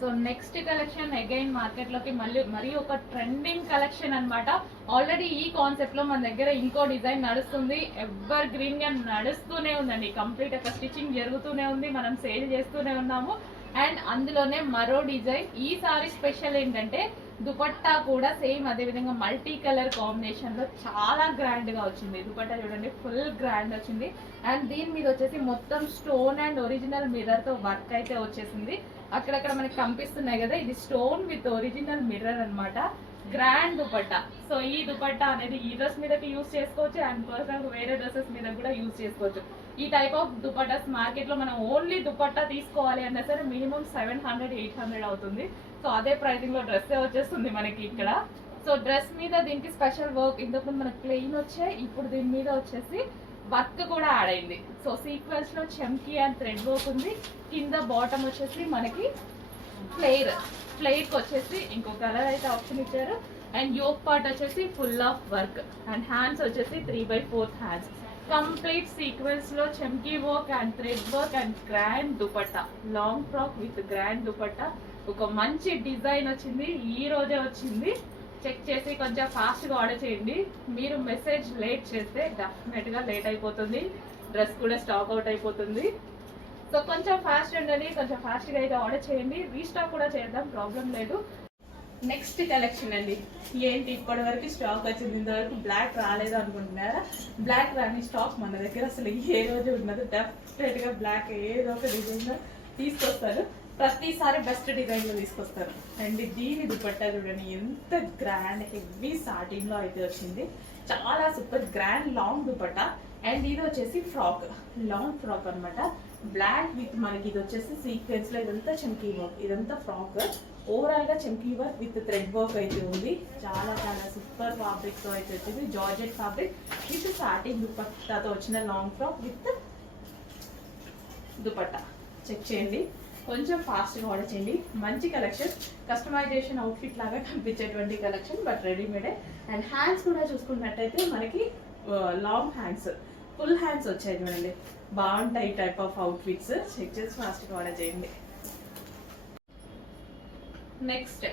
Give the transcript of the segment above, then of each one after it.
So next collection again market లోకి మరీ ఒక ట్రెండింగ్ కలెక్షన్ అన్నమాట. ఆల్రెడీ ఈ కాన్సెప్ట్ లో మన దగ్గర ఇంకో డిజైన్ నడుస్తుంది, ఎవర్ గ్రీన్ గా నడుస్తూనే ఉందండి. కంప్లీట్ ఒక స్టిచ్చింగ్ జరుగుతూనే ఉంది, మనం సేల్ చేస్తూనే ఉన్నాము. అండ్ అందులోనే మరో డిజైన్. ఈసారి స్పెషల్ ఏంటంటే దుపట్టా కూడా సేమ్ అదే విధంగా మల్టీ కలర్ కాంబినేషన్ లో చాలా గ్రాండ్ గా వచ్చింది. దుపట్టా చూడండి, ఫుల్ గ్రాండ్ వచ్చింది. అండ్ దీని మీద వచ్చేసి మొత్తం స్టోన్ అండ్ ఒరిజినల్ మిర్రర్ తో వర్క్ అయితే వచ్చేసింది. అక్కడక్కడ మనకి కనిపిస్తున్నాయి కదా, ఇది స్టోన్ విత్ ఒరిజినల్ మిర్రర్ అన్నమాట. గ్రాండ్ దుపట్టా. సో ఈ దుపట్టా అనేది ఈ డ్రెస్ మీదకి యూజ్ చేసుకోవచ్చు అండ్ పర్సనల్ వేరే డ్రెస్సెస్ మీద కూడా యూజ్ చేసుకోవచ్చు. ఈ టైప్ ఆఫ్ దుపట్టాస్ మార్కెట్ లో మనం ఓన్లీ దుపట్టా తీసుకోవాలి అన్నా సరే మినిమం 700-800 అవుతుంది. సో అదే ప్రైసింగ్ లో డ్రెస్ వచ్చేస్తుంది మనకి ఇక్కడ. సో డ్రెస్ మీద దీనికి స్పెషల్ వర్క్, ఇంతకుముందు మనకి ప్లెయిన్ వచ్చాయి, ఇప్పుడు దీని మీద వచ్చేసి వర్క్ కూడా యాడ్ అయింది. సో సీక్వెన్స్ లో చెమ్కీ అండ్ థ్రెడ్ వర్క్ ఉంది. కింద బాటమ్ వచ్చేసి మనకి ఫ్లేర్ వచ్చేసి ఇంకో కలర్ అయితే ఆప్షన్ ఇచ్చారు. అండ్ యోక్ పార్ట్ వచ్చేసి full of work and hands వచ్చేసి 3/4 హ్యాండ్స్. కంప్లీట్ సీక్వెన్స్ లో చెమ్కీ work and thread work and grand dupatta. Long frock with grand dupatta. ఒక మంచి డిజైన్ వచ్చింది, ఈ రోజే వచ్చింది. చెక్ చేసి కొంచెం ఫాస్ట్గా ఆర్డర్ చేయండి. మీరు మెసేజ్ లేట్ చేస్తే డెఫినెట్గా లేట్ అయిపోతుంది, డ్రెస్ కూడా స్టాక్ అవుట్ అయిపోతుంది. సో కొంచెం ఫాస్ట్ ఉండండి, కొంచెం ఫాస్ట్గా అయితే ఆర్డర్ చేయండి. రీస్టాక్ కూడా చేద్దాం, ప్రాబ్లం లేదు. నెక్స్ట్ కలెక్షన్ అండి. ఏంటి ఇప్పటి వరకు స్టాక్ వచ్చింది, ఇంతవరకు బ్లాక్ రాలేదు అనుకుంటున్నారా? బ్లాక్ రాని స్టాక్ మన దగ్గర అసలు ఏ రోజు ఉన్నది. డెఫినెట్గా బ్లాక్ ఏదో ఒక డిజైన్ తీసుకొస్తారు, ప్రతిసారి బెస్ట్ డిజైన్లో తీసుకొస్తారు. అండ్ దీని దుపట్టా చూడండి, ఎంత గ్రాండ్ హెవీ సాటిన్ లో అయితే వచ్చింది. చాలా super grand long dupatta. And ఇది వచ్చేసి ఫ్రాక్, లాంగ్ ఫ్రాక్ అనమాట. బ్లాక్ విత్ మనకి ఇది వచ్చేసి సీక్వెన్స్ లో ఇదంతా చమ్కీ వర్క్, ఇదంతా ఫ్రాక్. ఓవరాల్ గా చమ్కీ వర్క్ విత్ థ్రెడ్ వర్క్ అయితే ఉంది. చాలా చాలా సూపర్ ఫ్యాబ్రిక్ తో అయితే వచ్చింది. జార్జెట్ ఫ్యాబ్రిక్ విత్ సాటిన్ దుపట్టాతో వచ్చిన long frock with dupatta. Check చేయండి, కొంచెం ఫాస్ట్గా ఆర్డర్ చేయండి. మంచి కలెక్షన్, కస్టమైజేషన్ అవుట్ఫిట్ లాగా కనిపించేటువంటి కలెక్షన్, బట్ రెడీమేడే. అండ్ హ్యాండ్స్ కూడా చూసుకున్నట్టయితే మనకి లాంగ్ హ్యాండ్స్, ఫుల్ హ్యాండ్స్ వచ్చాయి చూడండి. బాగుంటాయి టైప్ ఆఫ్ అవుట్ఫిట్స్. చెక్ చేసి ఫాస్ట్గా ఆర్డర్ చేయండి. Next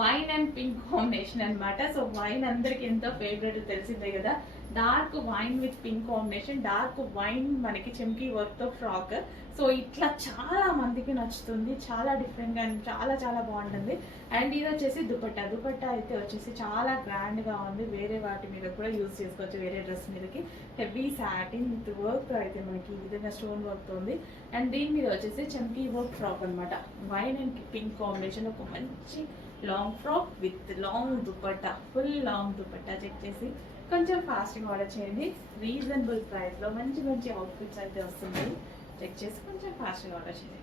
wine and pink combination అనమాట. సో వైన్ అందరికి ఎంతో ఫేవరెట్ తెలిసిందే కదా. Dark wine with pink combination. Dark wine మనకి చెమ్కీ వర్క్ తో ఫ్రాక్. సో ఇట్లా చాలా మందికి నచ్చుతుంది, చాలా డిఫరెంట్ గా చాలా చాలా బాగుంటుంది. అండ్ ఇది వచ్చేసి దుపట్టా. దుపట్టా అయితే వచ్చేసి చాలా గ్రాండ్ గా ఉంది, వేరే వాటి మీద కూడా యూజ్ చేసుకోవచ్చు, వేరే డ్రెస్ మీదకి. హెవీ సాటిన్ విత్ వర్క్ అయితే మనకి ఈ విధంగా స్టోన్ వర్క్ తో ఉంది. అండ్ దీని మీద వచ్చేసి చెమ్కీ వర్క్ ఫ్రాక్ అనమాట. వైన్ అండ్ పింక్ కాంబినేషన్, ఒక మంచి long frock with long dupatta, full long dupatta. Check చేసి కొంచెం ఫాస్ట్గా ఆర్డర్ చేయండి. రీజనబుల్ ప్రైస్లో మంచి మంచి అవుట్ఫిట్స్ అయితే వస్తున్నాయి. చెక్ చేసి కొంచెం ఫాస్ట్గా ఆర్డర్ చేయండి.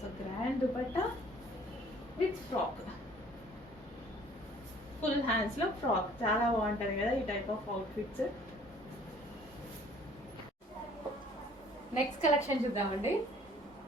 So grand dupatta with frock, full హ్యాండ్స్లో ఫ్రాక్. చాలా బాగుంటుంది కదా ఈ type of outfits. Next collection చూద్దామండి.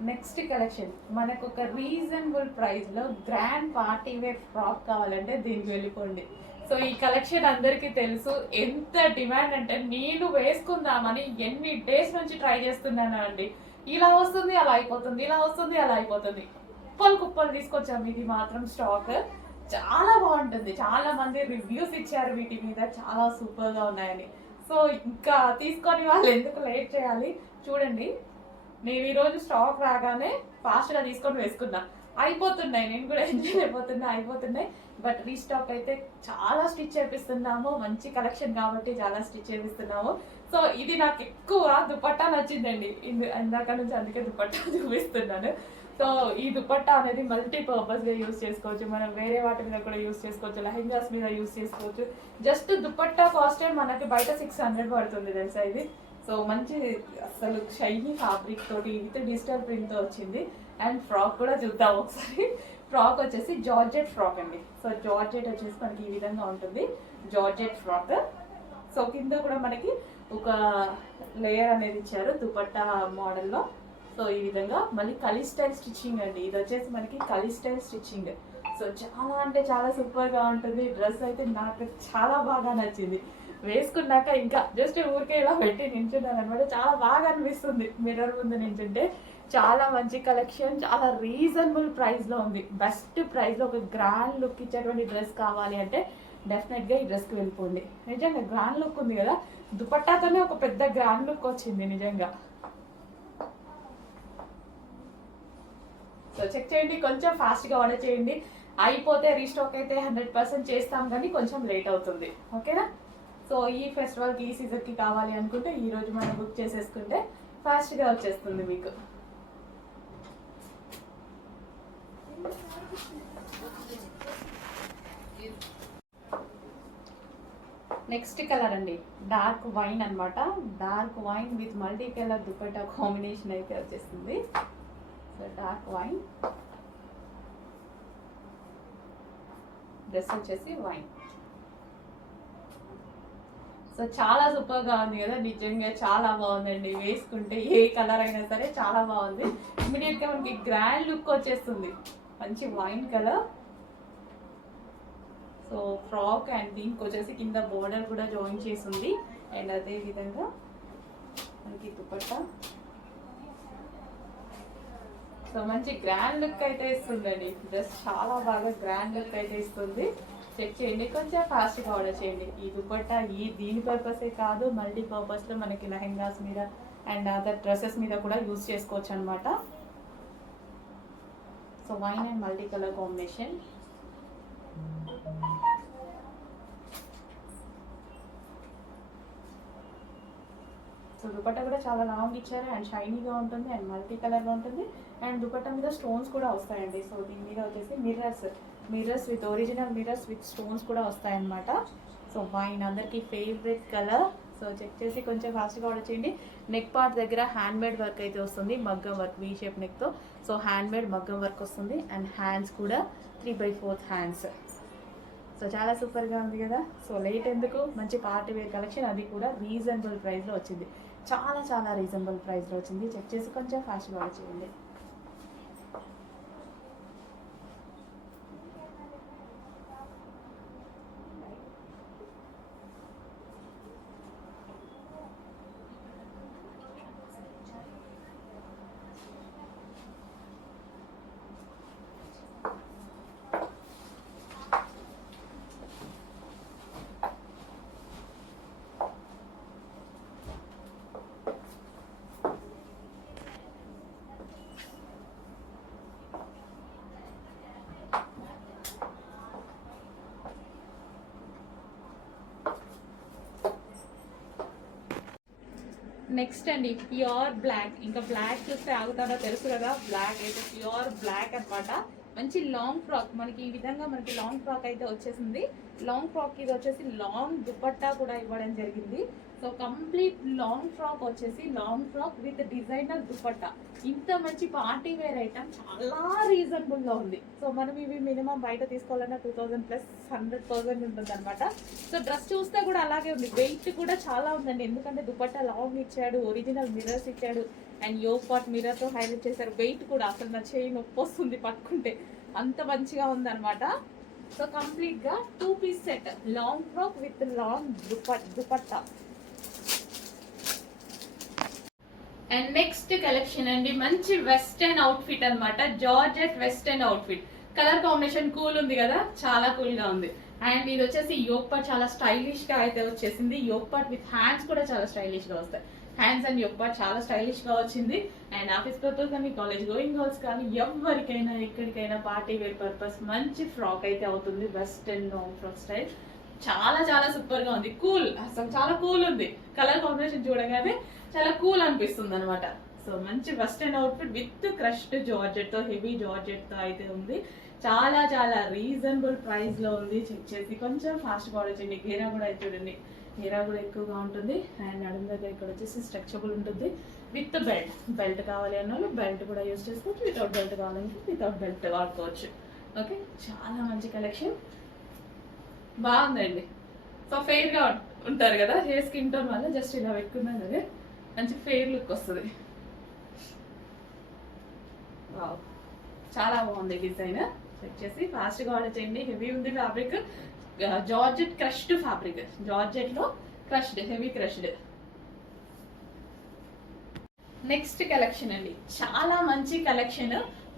నెక్స్ట్ కలెక్షన్ మనకు ఒక రీజనబుల్ ప్రైస్లో గ్రాండ్ పార్టీ వేర్ ఫ్రాక్ కావాలంటే దీనికి వెళ్ళిపోండి. సో ఈ కలెక్షన్ అందరికీ తెలుసు, ఎంత డిమాండ్ అంటే నేను వేసుకుందామని ఎన్ని డేస్ నుంచి ట్రై చేస్తున్నాను అండి. ఇలా వస్తుంది అలా అయిపోతుంది, ఇలా వస్తుంది అలా అయిపోతుంది. కుప్పలు కుప్పలు తీసుకొచ్చాము. ఇది మాత్రం స్టాక్ చాలా బాగుంటుంది. చాలా మంది రివ్యూస్ ఇచ్చారు వీటి మీద, చాలా సూపర్గా ఉన్నాయని. సో ఇంకా తీసుకొని వాళ్ళు ఎందుకు లేట్ చేయాలి, చూడండి. నేను ఈరోజు స్టాక్ రాగానే ఫాస్ట్గా తీసుకొని వేసుకున్నా. అయిపోతున్నాయి, నేను కూడా ఎంజాయ్ అయిపోతున్నాయి. బట్ రీస్టాక్ అయితే చాలా స్టిచ్ చేపిస్తున్నాము, మంచి కలెక్షన్ కాబట్టి చాలా స్టిచ్ చేపిస్తున్నాము. సో ఇది నాకు ఎక్కువ దుపట్టా నచ్చిందండి ఇందాక నుంచి, అందుకే దుపట్టా చూపిస్తున్నాను. సో ఈ దుపట్టా అనేది మల్టీపర్పస్గా యూస్ చేసుకోవచ్చు, మనం వేరే వాటి మీద కూడా యూస్ చేసుకోవచ్చు, లెహెంగాస్ మీద యూస్ చేసుకోవచ్చు. జస్ట్ దుపట్టా కాస్టే మనకి బయట 600 పడుతుంది తెలుసా ఇది. సో మంచి అసలు షైనీ ఫ్యాబ్రిక్ తోటి విత్ డిజిటల్ ప్రింట్తో వచ్చింది. అండ్ ఫ్రాక్ కూడా చూద్దాం ఒకసారి. ఫ్రాక్ వచ్చేసి జార్జెట్ ఫ్రాక్ అండి. సో జార్జెట్ వచ్చేసి మనకి ఈ విధంగా ఉంటుంది, జార్జెట్ ఫ్రాక్. సో కింద కూడా మనకి ఒక లేయర్ అనేది ఇచ్చారు దుపట్టా మోడల్లో. సో ఈ విధంగా మళ్ళీ కలీ స్టైల్ స్టిచ్చింగ్ అండి. ఇది వచ్చేసి మనకి కలీ స్టైల్ స్టిచ్చింగ్. సో చాలా అంటే చాలా సూపర్గా ఉంటుంది. డ్రెస్ అయితే నాకు చాలా బాగా నచ్చింది. వేసుకున్నాక ఇంకా జస్ట్ ఊరికే ఇలా పెట్టి నించున్నాను అనమాట. చాలా బాగా అనిపిస్తుంది మిర్రర్ ముందు నించుంటే. చాలా మంచి కలెక్షన్, చాలా రీజనబుల్ ప్రైస్లో ఉంది. బెస్ట్ ప్రైస్లో ఒక గ్రాండ్ లుక్ ఇచ్చేటువంటి డ్రెస్ కావాలి అంటే డెఫినెట్గా ఈ డ్రెస్కి వెళ్ళిపోండి. నిజంగా గ్రాండ్ లుక్ ఉంది కదా, దుపట్టాతోనే ఒక పెద్ద గ్రాండ్ లుక్ వచ్చింది నిజంగా. సో చెక్ చేయండి, కొంచెం ఫాస్ట్గా ఆర్డర్ చేయండి. అయిపోతే రీస్టాక్ అయితే 100% చేస్తాం, కానీ కొంచెం లేట్ అవుతుంది. ఓకేనా? సో ఈ ఫెస్టివల్కి ఈ సీజన్కి కావాలి అనుకుంటే ఈరోజు మనం బుక్ చేసేసుకుంటే ఫాస్ట్గా వచ్చేస్తుంది మీకు. నెక్స్ట్ కలర్ అండి, డార్క్ వైన్ అనమాట. Dark wine with multi colour dupatta combination అయితే వచ్చేస్తుంది. సో డార్క్ వైన్, డ్రెస్ వచ్చేసి వైన్. సో చాలా సూపర్గా ఉంది కదా, నిజంగా చాలా బాగుందండి. వేసుకుంటే ఏ కలర్ అయినా సరే చాలా బాగుంది. ఇమీడియట్గా మనకి గ్రాండ్ లుక్ వచ్చేస్తుంది. మంచి wine colour. So frock and దీనికి వచ్చేసి కింద బోర్డర్ కూడా జాయిన్ చేసింది. అండ్ అదే విధంగా మనకి దుపట్టా. సో మంచి గ్రాండ్ లుక్ అయితే ఇస్తుందండి. డ్రెస్ చాలా బాగా గ్రాండ్ లుక్ అయితే ఇస్తుంది. చెక్ చేయండి, కొంచెం ఫాస్ట్గా ఆర్డర్ చేయండి. ఈ దుపట్టా దీని పర్పసే కాదు, మల్టీ పర్పస్లో మనకి లెహెంగాస్ మీద అండ్ అదర్ డ్రెస్సెస్ మీద కూడా యూజ్ చేసుకోవచ్చు అనమాట. So wine and multi colour combination. So dupatta కూడా చాలా లాంగ్ ఇచ్చారు అండ్ షైనీగా ఉంటుంది అండ్ మల్టీ కలర్గా ఉంటుంది. అండ్ దుపట్టా మీద స్టోన్స్ కూడా వస్తాయండి. సో దీని మీద వచ్చేసి mirrors with original mirrors with stones కూడా వస్తాయన్నమాట. సో వైన్ అందరికీ ఫేవరెట్ కలర్. సో చెక్ చేసి కొంచెం ఫాస్ట్గా ఆర్డర్ చేయండి. నెక్ పార్ట్ దగ్గర హ్యాండ్మేడ్ వర్క్ అయితే వస్తుంది, మగ్గం వర్క్, వీ షేప్ నెక్తో. సో హ్యాండ్మేడ్ మగ్గం వర్క్ వస్తుంది అండ్ హ్యాండ్స్ కూడా 3/4 హ్యాండ్స్. సో చాలా సూపర్గా ఉంది కదా. సో లేట్ ఎందుకు, మంచి పార్టీ వేర్ కలెక్షన్, అది కూడా రీజనబుల్ ప్రైస్లో వచ్చింది. చాలా చాలా రీజనబుల్ ప్రైస్లో వచ్చింది. చెక్ చేసి కొంచెం ఫాస్ట్గా ఆర్డర్ చేయండి. నెక్స్ట్ అండి ప్యూర్ బ్లాక్. ఇంకా బ్లాక్ చూస్తే ఆగుతాడో తెలుసు కదా, బ్లాక్ అయితే ప్యూర్ బ్లాక్ అనమాట. మంచి లాంగ్ ఫ్రాక్, మనకి ఈ విధంగా మనకి లాంగ్ ఫ్రాక్ అయితే వచ్చేసింది. లాంగ్ ఫ్రాక్ ఇది వచ్చేసి లాంగ్ దుపట్టా కూడా ఇవ్వడం జరిగింది. సో కంప్లీట్ లాంగ్ ఫ్రాక్ వచ్చేసి long frock with designer dupatta. ఇంత మంచి పార్టీ వేర్ ఐటమ్ చాలా రీజనబుల్లో ఉంది. సో మనం ఇవి మినిమం బయట తీసుకోవాలన్నా 2000 ప్లస్ 100% ఉంటుంది అనమాట. సో డ్రెస్ చూస్తే కూడా అలాగే ఉంది. వెయిట్ కూడా చాలా ఉందండి, ఎందుకంటే దుపట్టా లాంగ్ ఇచ్చాడు, ఒరిజినల్ మిర్రర్స్ ఇచ్చాడు అండ్ యోగ్ పార్ట్ మిర్రర్తో హైలైట్ చేశారు. వెయిట్ కూడా అసలు నా చేయి నొప్పి వస్తుంది పట్టుకుంటే, అంత మంచిగా ఉందన్నమాట. సో కంప్లీట్గా 2 piece set, long frock with long dupatta. And next collection అండి, మంచి వెస్టర్న్ అవుట్ఫిట్ అనమాట. Georgette western outfit. Colour combination cool ఉంది కదా, చాలా కూల్ గా ఉంది. అండ్ ఇది వచ్చేసి యోగ్ పార్ట్ చాలా స్టైలిష్ గా అయితే వచ్చేసింది. యోగ్ పార్ట్ విత్ హ్యాండ్స్ కూడా చాలా స్టైలిష్ గా వస్తాయి. హ్యాండ్స్ అండ్ యోగ్ పార్ట్ చాలా స్టైలిష్ గా వచ్చింది. అండ్ ఆఫీస్ పర్పస్ కానీ, కాలేజ్ గోయింగ్ గర్ల్స్ కానీ, ఎవరికైనా ఎక్కడికైనా పార్టీ వేర్ పర్పస్ మంచి ఫ్రాక్ అయితే అవుతుంది. వెస్టర్న్ లాంగ్ ఫ్రాక్ స్టైల్ చాలా చాలా సూపర్ గా ఉంది. కూల్, అసలు చాలా కూల్ ఉంది. కలర్ కాంబినేషన్ చూడగానే చాలా కూల్ అనిపిస్తుంది అనమాట. సో మంచి western outfit with crushed georgette తో, హెవీ జార్జెట్ తో అయితే ఉంది. చాలా చాలా రీజనబుల్ ప్రైస్ లో ఉంది. చెక్ చేసి కొంచెం ఫాస్ట్ గా ఆర్డర్ చేయండి. గేరా కూడా చూడండి, గేరా కూడా ఎక్కువగా ఉంటుంది. అండ్ నడుము దగ్గర ఇక్కడ వచ్చేసి స్ట్రెచబుల్ ఉంటుంది విత్ బెల్ట్. బెల్ట్ కావాలి అన్న వాళ్ళు బెల్ట్ కూడా యూజ్ చేసుకోవచ్చు, వితౌట్ బెల్ట్ కావాలంటే వితౌట్ బెల్ట్ వాడుకోవచ్చు. ఓకే, చాలా మంచి కలెక్షన్, బాగుందండి. సో ఫెయిర్ గా ఉంటారు కదా, హెయిర్ స్కిన్ టోన్ వల్ల జస్ట్ ఇలా పెట్టుకున్నాం కదా, మంచి ఫెయిర్ లుక్ వస్తుంది. వావ్, చాలా బాగుంది డిజైన్. చెక్ చేసి ఫాస్ట్గా ఆర్డర్ చేయండి. హెవీ ఉంది fabric, georgette crushed fabric, georgette లో crushed, heavy crushed. Next collection అండి, చాలా మంచి collection.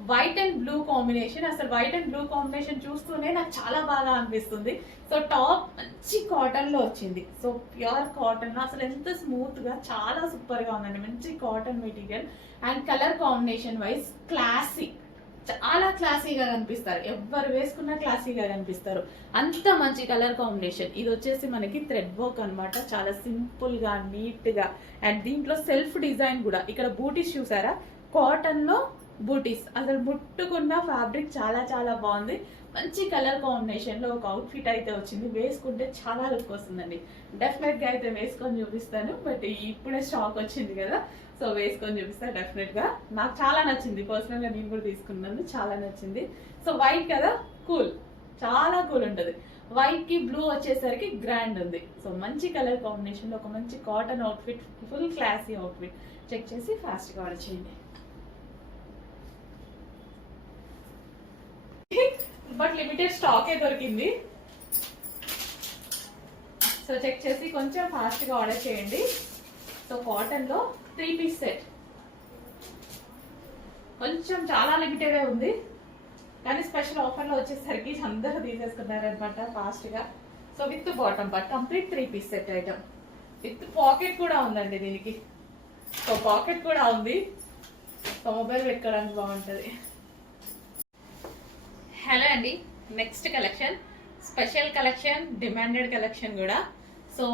White and blue combination. అసలు వైట్ అండ్ బ్లూ కాంబినేషన్ చూస్తూనే నాకు చాలా బాగా అనిపిస్తుంది. సో టాప్ మంచి కాటన్ లో వచ్చింది. సో ప్యూర్ కాటన్, అసలు ఎంత స్మూత్ గా, చాలా సూపర్ గా ఉందండి. మంచి cotton material and colour combination wise classic, చాలా క్లాసీగా కనిపిస్తారు. ఎవరు వేసుకున్నా క్లాసీగా కనిపిస్తారు. అంత మంచి కలర్ కాంబినేషన్. ఇది వచ్చేసి మనకి థ్రెడ్ వర్క్ అనమాట. చాలా సింపుల్ గా, నీట్ గా. అండ్ దీంట్లో సెల్ఫ్ డిజైన్ కూడా. ఇక్కడ బూటీస్ చూసారా, కాటన్ లో బూటీస్. అసలు ముట్టుకున్న ఫ్యాబ్రిక్ చాలా చాలా బాగుంది. మంచి కలర్ కాంబినేషన్ లో ఒక అవుట్ఫిట్ అయితే వచ్చింది. వేసుకుంటే చాలా లుక్ వస్తుందండి. డెఫినెట్ గా అయితే వేసుకొని చూపిస్తాను. బట్ ఇప్పుడే స్టాక్ వచ్చింది కదా, సో వేసుకొని చూపిస్తా డెఫినెట్ గా. నాకు చాలా నచ్చింది, పర్సనల్ గా నేను కూడా తీసుకున్నాను, చాలా నచ్చింది. సో వైట్ కదా, కూల్, చాలా కూల్ ఉంటుంది. వైట్ కి బ్లూ వచ్చేసరికి గ్రాండ్ ఉంది. సో మంచి కలర్ కాంబినేషన్ లో ఒక మంచి cotton outfit, full classy outfit. Check చేసి ఫాస్ట్ గా ఆర్డర్ చేయండి. బట్ లిమిటెడ్ స్టాకే దొరికింది. సో చెక్ చేసి కొంచెం ఫాస్ట్ గా ఆర్డర్ చేయండి. సో కాటన్ లో 3 పీస్ సెట్, కొంచెం చాలా లిమిటెడ్ ఉంది, కానీ స్పెషల్ ఆఫర్ లో వచ్చేసరికి అందరూ తీసేసుకున్నారు అనమాట ఫాస్ట్ గా. So with bottom part complete 3 piece set item. With pocket కూడా ఉందండి దీనికి. సో పాకెట్ కూడా ఉంది. సో మొబైల్ పెట్టుకోవడానికి బాగుంటుంది. హలో అండి, next collection special collection, demanded collection కూడా. సో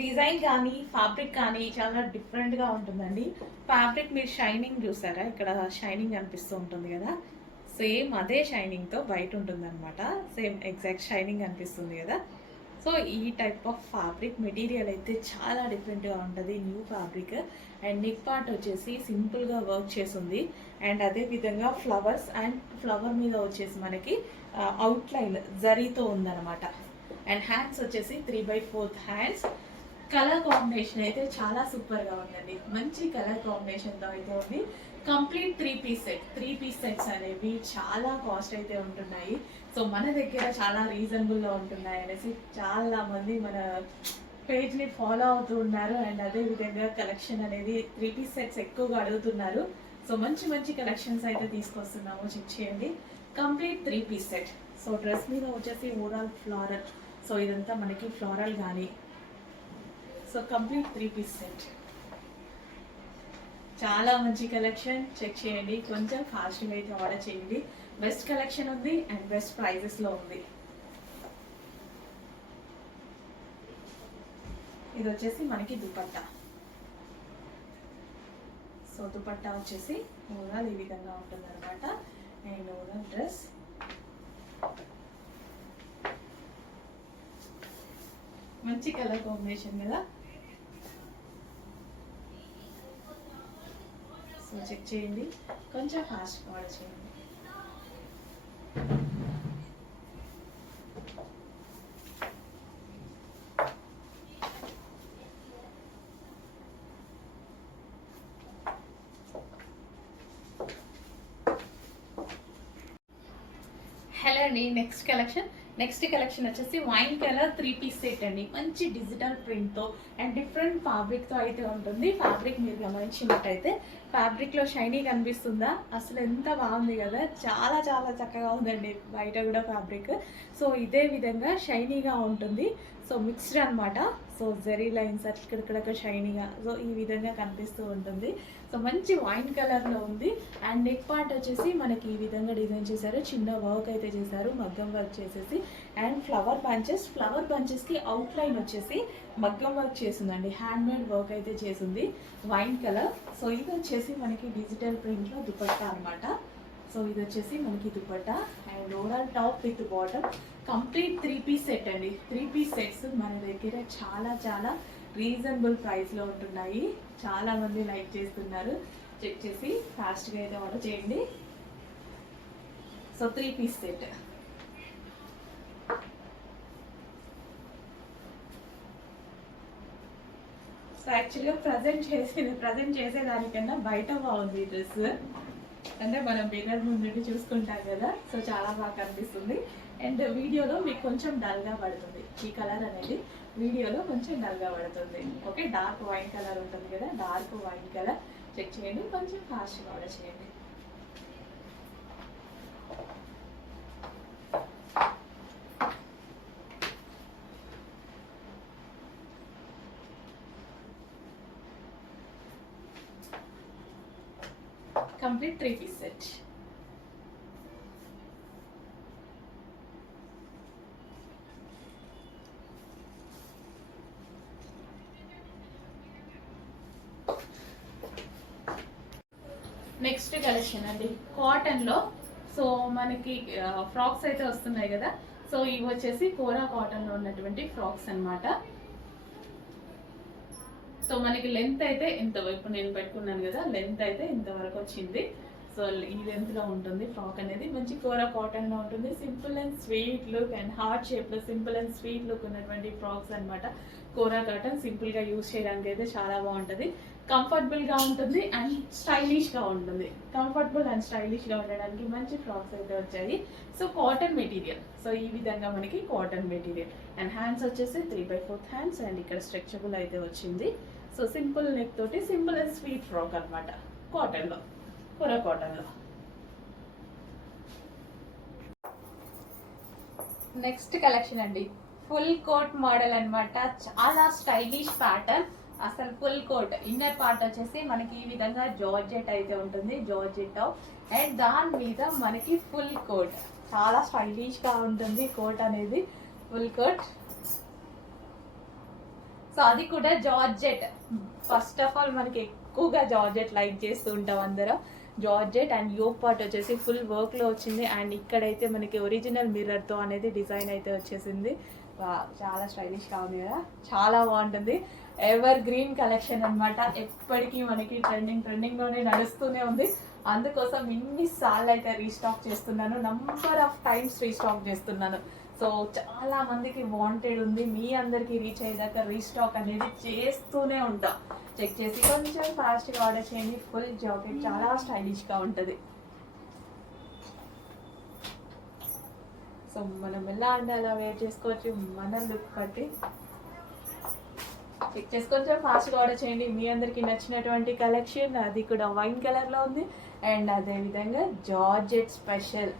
డిజైన్ కానీ ఫ్యాబ్రిక్ కానీ చాలా డిఫరెంట్గా ఉంటుందండి. ఫ్యాబ్రిక్ మీరు షైనింగ్ చూసారా, ఇక్కడ షైనింగ్ అనిపిస్తూ ఉంటుంది కదా, సేమ్ అదే షైనింగ్తో బయట ఉంటుంది అనమాట. సేమ్ ఎగ్జాక్ట్ షైనింగ్ అనిపిస్తుంది కదా. సో ఈ టైప్ ఆఫ్ ఫ్యాబ్రిక్ మెటీరియల్ అయితే చాలా డిఫరెంట్గా ఉంటుంది, new fabric. And neck part వచ్చేసి సింపుల్గా వర్క్ చేసింది. అండ్ అదే విధంగా ఫ్లవర్స్, అండ్ ఫ్లవర్ మీద వచ్చేసి మనకి అవుట్లైన్ జరీతో ఉందన్నమాట. అండ్ హ్యాండ్స్ వచ్చేసి 3/4 హ్యాండ్స్. కలర్ కాంబినేషన్ అయితే చాలా సూపర్గా ఉందండి. మంచి కలర్ కాంబినేషన్తో అయితే ఉంది. Complete 3 piece set. 3 piece sets అనేవి చాలా కాస్ట్ అయితే ఉంటున్నాయి. సో మన దగ్గర చాలా రీజనబుల్గా ఉంటున్నాయి అనేసి చాలా మంది మన పేజ్ని ఫాలో అవుతూ ఉన్నారు. అండ్ అదే విధంగా కలెక్షన్ అనేది 3 పీస్ సెట్స్ ఎక్కువగా అడుగుతున్నారు. సో మంచి మంచి కలెక్షన్స్ అయితే తీసుకొస్తున్నాము, చెక్ చేయండి. Complete 3 piece set. So dress మీద వచ్చేసి ఓవరాల్ ఫ్లోరల్. సో ఇదంతా మనకి ఫ్లోరల్ కానీ. సో కంప్లీట్ 3 పీస్ సెట్, చాలా మంచి కలెక్షన్. చెక్ చేయండి, కొంచెం ఫాస్ట్గా అయితే ఆర్డర్ చేయండి. బెస్ట్ కలెక్షన్ ఉంది అండ్ బెస్ట్ ప్రైజెస్లో ఉంది. ఇది వచ్చేసి మనకి దుపట్టా. సో దుపట్టా వచ్చేసి ఓవరాల్ ఈ విధంగా ఉంటుంది అనమాట. అండ్ ఓవరాల్ డ్రెస్ మంచి కలర్ కాంబినేషన్ కదా. సో చెక్ చేయండి, కొంచెం ఫాస్ట్గా ఆర్డర్ చేయండి. హలో అండి, నెక్స్ట్ కలెక్షన్ వచ్చేసి వైన్ కలర్ 3 పీస్ సెట్ అండి. మంచి డిజిటల్ ప్రింట్తో అండ్ డిఫరెంట్ ఫ్యాబ్రిక్తో అయితే ఉంటుంది. ఫ్యాబ్రిక్ మీరు గమనించినట్టయితే ఫ్యాబ్రిక్లో షైనీ కనిపిస్తుందా, అసలు ఎంత బాగుంది కదా, చాలా చాలా చక్కగా ఉందండి. బయట కూడా ఫ్యాబ్రిక్ సో ఇదే విధంగా షైనీగా ఉంటుంది. సో మిక్స్డ్ అనమాట. సో జెరీ లైన్స్ అక్కడిక్కడ షైనీగా, సో ఈ విధంగా కనిపిస్తూ ఉంటుంది. సో మంచి వైన్ కలర్లో ఉంది. అండ్ నెక్ పార్ట్ వచ్చేసి మనకి ఈ విధంగా డిజైన్ చేశారు. చిన్న వర్క్ అయితే చేశారు, మగ్గం వర్క్ చేసేసి. అండ్ ఫ్లవర్ బంచెస్కి అవుట్లైన్ వచ్చేసి మగ్గం వర్క్ చేసిందండి. హ్యాండ్ మేడ్ వర్క్ అయితే చేసింది, వైన్ కలర్. సో ఇది వచ్చేసి మనకి డిజిటల్ ప్రింట్లో దుపట్టా అనమాట. సో ఇది వచ్చేసి మనకి dupatta and overall top with bottom. Complete 3 piece set అండి. 3 పీస్ సెట్స్ మన దగ్గర చాలా చాలా రీజనబుల్ ప్రైస్లో ఉంటున్నాయి. చాలా మంది లైక్ చేస్తున్నారు. చెక్ చేసి ఫాస్ట్గా అయితే ఆర్డర్ చేయండి. So 3 piece set. సో యాక్చువల్గా ప్రజెంట్ చేసేదానికన్నా బయట బాగుంది ఈ డ్రెస్. అంటే మనం మిర్రర్ ముందు చూసుకుంటాం కదా, సో చాలా బాగా కనిపిస్తుంది. అండ్ వీడియోలో మీకు కొంచెం డల్గా పడుతుంది ఈ కలర్ అనేది, వీడియోలో కొంచెం డల్గా పడుతుంది. ఓకే, డార్క్ వైన్ కలర్ ఉంటుంది కదా, డార్క్ వైన్ కలర్ చెక్ చేయండి, కొంచెం ఫాస్ట్గా ఆర్డర్ చేయండి. Complete 3-piece set. Next collection అండి కాటన్లో. సో మనకి ఫ్రాక్స్ అయితే వస్తున్నాయి కదా. సో ఇవి వచ్చేసి కోరా కాటన్లో ఉన్నటువంటి ఫ్రాక్స్ అన్నమాట. సో మనకి లెంత్ అయితే ఇంత, ఇప్పుడు నేను పెట్టుకున్నాను కదా, లెంత్ అయితే ఇంతవరకు వచ్చింది. సో ఈ లెంత్లో ఉంటుంది ఫ్రాక్ అనేది. మంచి కోరా కాటన్లో ఉంటుంది. Simple and sweet look and heart షేప్లో సింపుల్ అండ్ స్వీట్ లుక్ ఉన్నటువంటి ఫ్రాక్స్ అనమాట. కోరా కాటన్ సింపుల్గా యూజ్ చేయడానికి అయితే చాలా బాగుంటుంది. కంఫర్టబుల్గా ఉంటుంది అండ్ స్టైలిష్గా ఉంటుంది. కంఫర్టబుల్ అండ్ స్టైలిష్గా ఉండడానికి మంచి ఫ్రాక్స్ అయితే వచ్చాయి. So cotton material. సో ఈ విధంగా మనకి కాటన్ మెటీరియల్ అండ్ హ్యాండ్స్ వచ్చేసి 3/4 హ్యాండ్స్ అండ్ ఇక్కడ స్ట్రెచబుల్ అయితే వచ్చింది. సో సింపుల్ నెక్ తోటి సింపుల్ అండ్ స్వీట్ ఫ్రాక్ అనమాట కాటన్లో, కోరా కాటన్లో. నెక్స్ట్ కలెక్షన్ అండి ఫుల్ కోట్ మోడల్ అనమాట. చాలా స్టైలిష్ ప్యాటర్న్. అసలు ఫుల్ కోట్ ఇన్నర్ పార్ట్ వచ్చేసి మనకి ఈ విధంగా జార్జెట్ అయితే ఉంటుంది, జార్జెట్ టాప్. అండ్ దాని మీద మనకి ఫుల్ కోట్, చాలా స్టైలిష్ గా ఉంటుంది కోట్ అనేది, ఫుల్ కోట్. సో అది కూడా జార్జెట్. ఫస్ట్ ఆఫ్ ఆల్ మనకి ఎక్కువగా జార్జెట్ లైక్ చేస్తూ ఉంటాం అందరం. జార్జెట్ అండ్ యోక్ పార్ట్ వచ్చేసి ఫుల్ వర్క్ లో వచ్చింది. అండ్ ఇక్కడైతే మనకి ఒరిజినల్ మిర్రర్ తో అనేది డిజైన్ అయితే వచ్చేసింది. చాలా స్టైలిష్ గా ఉంది కదా, చాలా బాగుంటుంది. ఎవర్ గ్రీన్ కలెక్షన్ అనమాట. ఎప్పటికీ మనకి ట్రెండింగ్ లోనే నడుస్తూనే ఉంది. అందుకోసం ఇన్నిసార్లు అయితే రీస్టాక్ చేస్తున్నాను, నంబర్ ఆఫ్ టైమ్స్ రీస్టాక్ చేస్తున్నాను. సో చాలా మందికి వాంటెడ్ ఉంది, మీ అందరికి రీచ్ అయ్యేదాకా రీస్టాక్ అనేది చేస్తూనే ఉంటా. చెక్ చేసి కొంచెం ఫాస్ట్గా ఆర్డర్ చేయండి. ఫుల్ జాకెట్ చాలా స్టైలిష్గా ఉంటుంది. సో మనం ఎలా అంటే అలా వేర్ చేసుకోవచ్చు మన లుక్ బట్టి. చెక్ చేసి కొంచెం ఫాస్ట్గా ఆర్డర్ చేయండి. మీ అందరికి నచ్చినటువంటి కలెక్షన్. అది కూడా వైన్ కలర్లో ఉంది అండ్ అదేవిధంగా georgette special.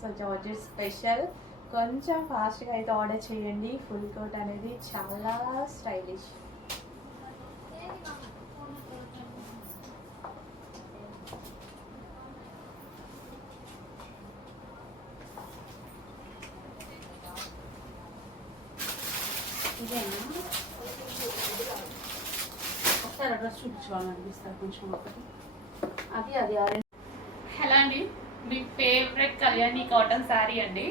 So georgette special. కొంచెం ఫాస్ట్గా అయితే ఆర్డర్ చేయండి. ఫుల్ కోట్ అనేది చాలా స్టైలిష్. ఒకసారి అడ్రస్ చూపించుకోవాలనిపిస్తారు కొంచెం ఒకటి. అది హలో అండి, మీ ఫేవరెట్ కళ్యాణి కాటన్ శారీ అండి.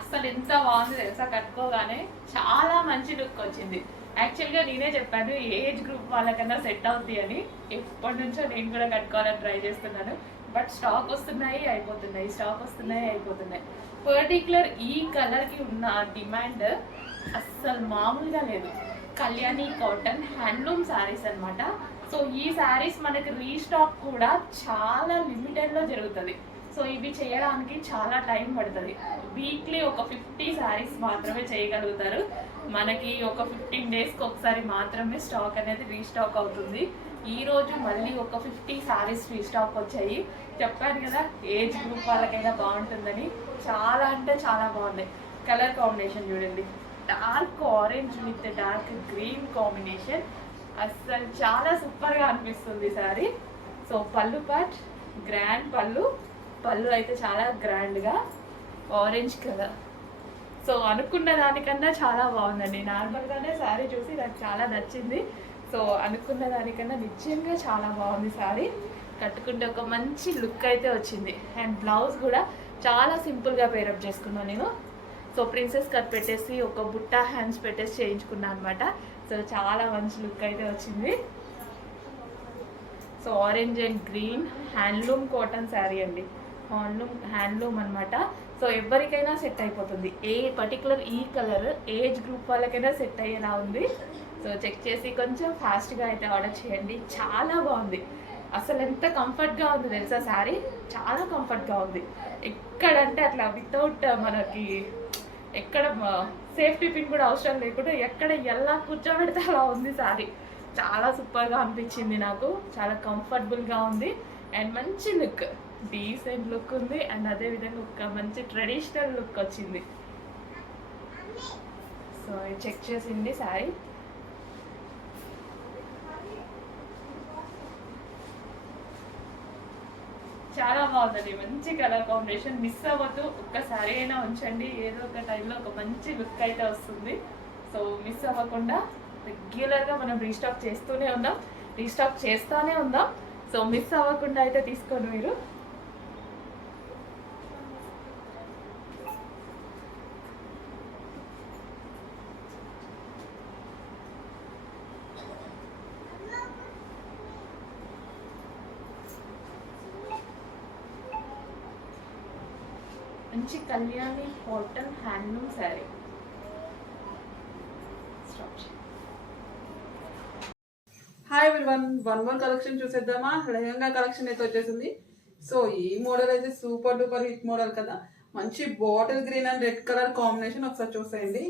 అసలు ఎంత బాగుంది తెలుసా, కట్టుకోగానే చాలా మంచి లుక్ వచ్చింది. యాక్చువల్గా నేనే చెప్పాను ఏజ్ గ్రూప్ వాళ్ళకన్నా సెట్ అవుద్ది అని. ఎప్పటి నుంచో నేను కూడా కట్టుకోవాలని ట్రై చేస్తున్నాను. బట్ స్టాక్ వస్తున్నాయి అయిపోతున్నాయి. పర్టికులర్ ఈ కలర్కి ఉన్న డిమాండ్ అస్సలు మామూలుగా లేదు. కళ్యాణి కాటన్ హ్యాండ్లూమ్ శారీస్ అనమాట. సో ఈ శారీస్ మనకి రీస్టాక్ కూడా చాలా లిమిటెడ్లో జరుగుతుంది. సో ఇవి చేయడానికి చాలా టైం పడుతుంది. వీక్లీ ఒక 50 శారీస్ మాత్రమే చేయగలుగుతారు. మనకి ఒక 15 డేస్కి ఒకసారి మాత్రమే స్టాక్ అనేది రీస్టాక్ అవుతుంది. ఈరోజు మళ్ళీ ఒక 50 శారీస్ రీస్టాక్ వచ్చాయి. చెప్పాను కదా ఏజ్ గ్రూప్ వాళ్ళకైనా బాగుంటుందని. చాలా అంటే చాలా బాగున్నాయి. కలర్ కాంబినేషన్ చూడండి, dark orange with dark green combination. అస్సలు చాలా సూపర్గా అనిపిస్తుంది శారీ. సో పళ్ళు పార్ట్ గ్రాండ్ పళ్ళు అయితే చాలా గ్రాండ్గా ఆరెంజ్ కలర్. సో అనుకున్న దానికన్నా చాలా బాగుందండి. నార్మల్గానే శారీ చూసి నాకు చాలా నచ్చింది. సో అనుకున్న దానికన్నా నిజంగా చాలా బాగుంది శారీ. కట్టుకుంటే ఒక మంచి లుక్ అయితే వచ్చింది. అండ్ బ్లౌజ్ కూడా చాలా సింపుల్గా పేరప్ చేసుకున్నాను నేను. సో ప్రిన్సెస్ కట్ పెట్టేసి ఒక బుట్టా హ్యాండ్స్ పెట్టేసి చేయించుకున్నాను అనమాట. సో చాలా మంచి లుక్ అయితే వచ్చింది. So orange and green handloom cotton sari అండి. హ్యాండ్లూమ్ అనమాట. సో ఎవరికైనా సెట్ అయిపోతుంది. ఏ పర్టికులర్ ఈ కలర్ ఏజ్ గ్రూప్ వాళ్ళకైనా సెట్ అయ్యేలా ఉంది. సో చెక్ చేసి కొంచెం ఫాస్ట్గా అయితే ఆర్డర్ చేయండి. చాలా బాగుంది. అసలు ఎంత కంఫర్ట్గా ఉంది తెలుసా శారీ, చాలా కంఫర్ట్గా ఉంది. ఎక్కడంటే అట్లా వితౌట్ మనకి ఎక్కడ సేఫ్టీ పిన్ కూడా అవసరం లేకుండా ఎక్కడ ఎలా కూర్చోబెడితే అలా ఉంది శారీ. చాలా సూపర్గా అనిపించింది నాకు, చాలా కంఫర్టబుల్గా ఉంది అండ్ మంచి లుక్, డీసెంట్ లుక్ ఉంది అండ్ అదేవిధంగా ఒక మంచి ట్రెడిషనల్ లుక్ వచ్చింది. సో చెక్ చేసింది శారీ. చాలా బాగుందండి, మంచి కలర్ కాంబినేషన్. మిస్ అవ్వద్దు, ఒక్కసారి అయినా ఉంచండి, ఏదో ఒక టైంలో ఒక మంచి లుక్ అయితే వస్తుంది. సో మిస్ అవ్వకుండా రెగ్యులర్గా మనం రీస్టాక్ చేస్తూనే ఉందాం. సో మిస్ అవ్వకుండా అయితే తీసుకోండి మీరు. మంచి Kalyani cotton handloom sari. Hi everyone, one more collection చూసేద్దామా. లెహంగా కలెక్షన్ అయితే వచ్చేసింది. సో ఈ మోడల్ అయితే సూపర్ డూపర్ హిట్ మోడల్ కదా. మంచి bottle green and red colour combination, ఒకసారి చూసేయండి.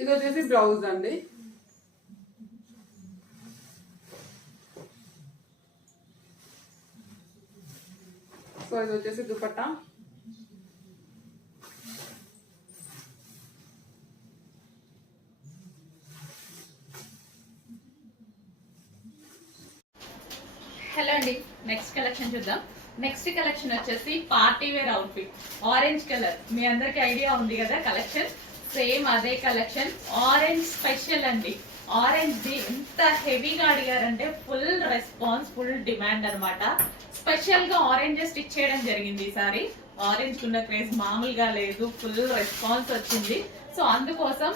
ఇది వచ్చేసి బ్లౌజ్ అండి. సో ఇది వచ్చేసి దుపట్టా. హలో అండి, నెక్స్ట్ కలెక్షన్ చూద్దాం. నెక్స్ట్ కలెక్షన్ వచ్చేసి party wear outfit, orange colour. మీ అందరికి ఐడియా ఉంది కదా కలెక్షన్, సేమ్ అదే కలెక్షన్. ఆరెంజ్ స్పెషల్ అండి. ఆరెంజ్ ది ఎంత హెవీగా అడిగారంటే ఫుల్ రెస్పాన్స్, ఫుల్ డిమాండ్ అనమాట. స్పెషల్ గా ఆరెంజ్ స్టిచ్ చేయడం జరిగింది ఈసారి. ఆరెంజ్ కున్న క్రేజ్ మామూలుగా లేదు, ఫుల్ రెస్పాన్స్ వచ్చింది. సో అందుకోసం